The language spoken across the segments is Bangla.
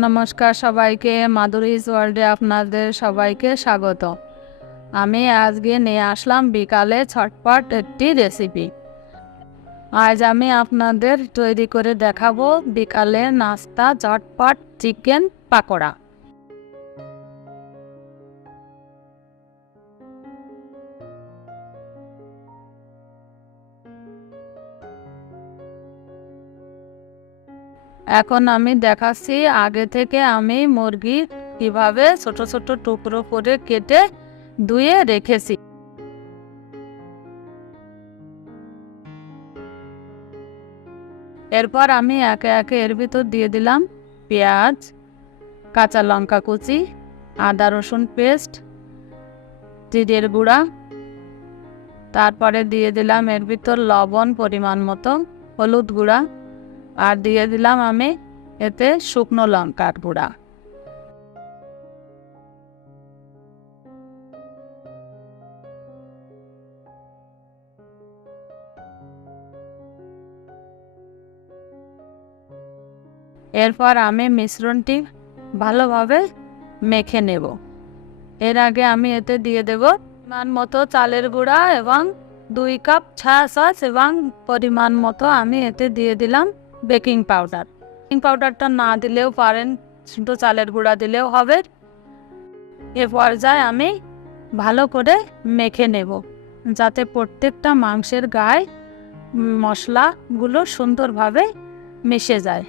নমস্কার সবাইকে, মাধুরীজ ওয়ার্ল্ডে আপনাদের সবাইকে স্বাগত। আমি আজকে নিয়ে আসলাম বিকালে ছটপট একটি রেসিপি। আজ আমি আপনাদের তৈরি করে দেখাবো বিকালে নাস্তা চটপট চিকেন পাকোড়া। এখন আমি দেখাচ্ছি আগে থেকে আমি মুরগি কিভাবে ছোট ছোট টুকরো করে কেটে ধুয়ে রেখেছি। এরপর আমি একে একে এর ভিতর দিয়ে দিলাম পেঁয়াজ, কাঁচা লঙ্কা কুচি, আদা রসুন পেস্ট, জিরের গুঁড়া, তারপরে দিয়ে দিলাম এর ভিতর লবণ পরিমাণ মতো, হলুদ গুঁড়া, আর দিয়ে দিলাম আমি এতে শুকনো লঙ্কার গুঁড়া। এরপর আমি মিশ্রণটি ভালোভাবে মেখে নেব। এর আগে আমি এতে দিয়ে দেব পরিমাণ মতো চালের গুঁড়া এবং 2 কাপ সস এবং পরিমাণ মতো আমি এতে দিয়ে দিলাম বেকিং পাউডার। বেকিং পাউডারটা না দিলেও পারেন, শুধু চালের গুঁড়া দিলেও হবে। এ পর্যায়ে আমি ভালো করে মেখে নেব যাতে প্রত্যেকটা মাংসের গায়ে মশলাগুলো সুন্দরভাবে মিশে যায়।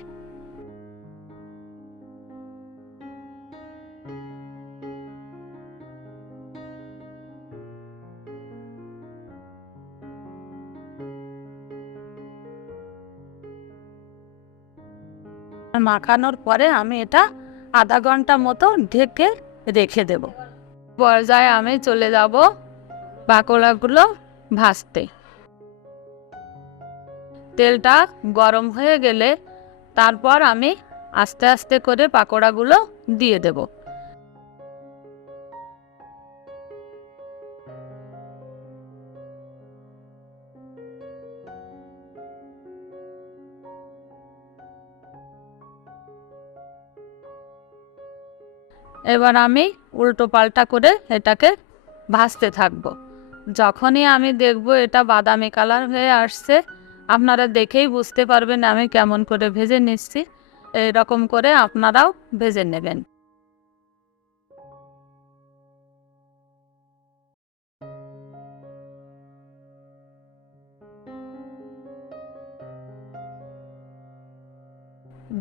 মাখানোর পরে আমি এটা আধা ঘন্টা মতো ঢেকে রেখে দেব। পর্যায়ে আমি চলে যাব পাকোড়াগুলো ভাজতে। তেলটা গরম হয়ে গেলে তারপর আমি আস্তে আস্তে করে পাকোড়াগুলো দিয়ে দেব। এবার আমি উল্টো পাল্টা করে এটাকে ভাজতে থাকবো। যখনই আমি দেখব এটা বাদামি কালার হয়ে আসছে, আপনারা দেখেই বুঝতে পারবেন আমি কেমন করে ভেজে নিচ্ছি। এরকম করে আপনারাও ভেজে নেবেন।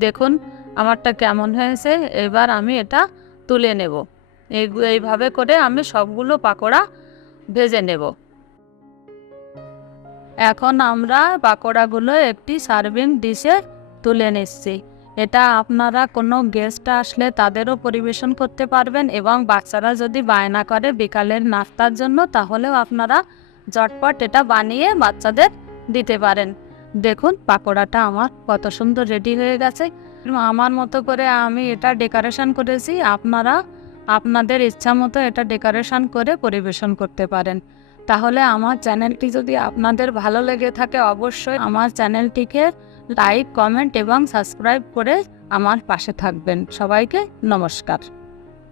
দেখুন আমারটা কেমন হয়েছে। এবার আমি এটা তুলে নেব। এইভাবে করে আমি সবগুলো পাকোড়া ভেজে নেব। এখন আমরা পাকোড়াগুলো একটি সার্ভিং ডিশে তুলে নিচ্ছি। এটা আপনারা কোনো গেস্ট আসলে তাদেরও পরিবেশন করতে পারবেন এবং বাচ্চারা যদি বায়না করে বিকালের নাস্তার জন্য, তাহলেও আপনারা ঝটপট এটা বানিয়ে বাচ্চাদের দিতে পারেন। দেখুন পাকোড়াটা আমার কত সুন্দর রেডি হয়ে গেছে। আমার মতো করে আমি এটা ডেকোরেশন করেছি। আপনারা আপনাদের ইচ্ছা মতো এটা ডেকোরেশন করে পরিবেশন করতে পারেন। তাহলে আমার চ্যানেলটি যদি আপনাদের ভালো লেগে থাকে, অবশ্যই আমার চ্যানেলটিকে লাইক, কমেন্ট এবং সাবস্ক্রাইব করে আমার পাশে থাকবেন। সবাইকে নমস্কার।